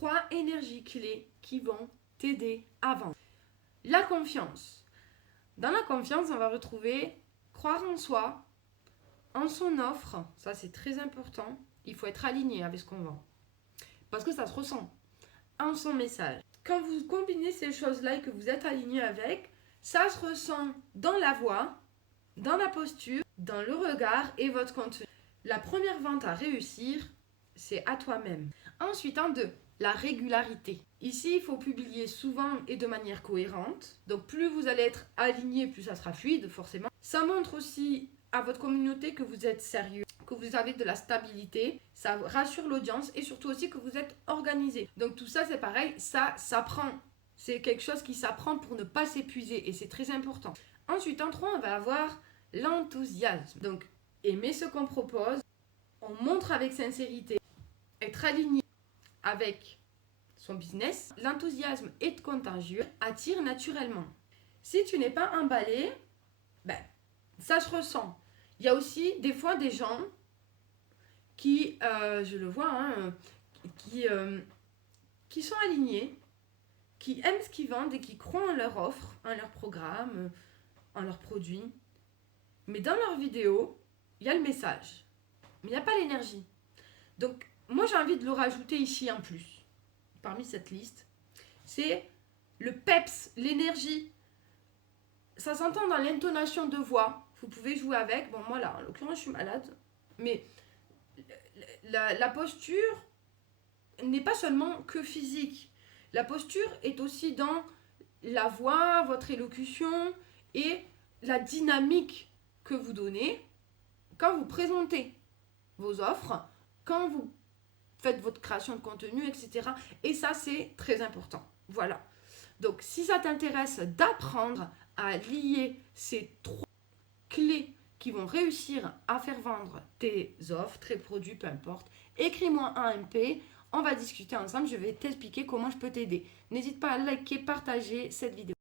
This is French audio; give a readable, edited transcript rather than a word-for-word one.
3 énergies clés qui vont t'aider à vendre. La confiance. Dans la confiance, on va retrouver croire en soi, en son offre. Ça, c'est très important. Il faut être aligné avec ce qu'on vend. Parce que ça se ressent. En son message. Quand vous combinez ces choses-là et que vous êtes aligné avec, ça se ressent dans la voix, dans la posture, dans le regard et votre contenu. La première vente à réussir, c'est à toi-même. Ensuite, en 2, la régularité. Ici, il faut publier souvent et de manière cohérente. Donc, plus vous allez être aligné, plus ça sera fluide, forcément. Ça montre aussi à votre communauté que vous êtes sérieux, que vous avez de la stabilité. Ça rassure l'audience et surtout aussi que vous êtes organisé. Donc, tout ça, c'est pareil, ça s'apprend. C'est quelque chose qui s'apprend pour ne pas s'épuiser et c'est très important. Ensuite, en 3, on va avoir l'enthousiasme. Donc, aimer ce qu'on propose, on montre avec sincérité, être aligné avec son business, l'enthousiasme est contagieux, attire naturellement. Si tu n'es pas emballé, ça se ressent. Il y a aussi des fois des gens qui, je le vois, qui sont alignés, qui aiment ce qu'ils vendent et qui croient en leur offre, en leur programme, en leurs produits. Mais dans leurs vidéos, il y a le message, mais il n'y a pas l'énergie. Donc, moi, j'ai envie de le rajouter ici en plus, parmi cette liste. C'est le peps, l'énergie. Ça s'entend dans l'intonation de voix. Vous pouvez jouer avec. Bon, moi, là, en l'occurrence, je suis malade. Mais la posture n'est pas seulement que physique. La posture est aussi dans la voix, votre élocution et la dynamique que vous donnez quand vous présentez vos offres, quand vous faites votre création de contenu, etc. Et ça, c'est très important. Voilà. Donc, si ça t'intéresse d'apprendre à lier ces 3 clés qui vont réussir à faire vendre tes offres, tes produits, peu importe, écris-moi un MP. On va discuter ensemble. Je vais t'expliquer comment je peux t'aider. N'hésite pas à liker, partager cette vidéo.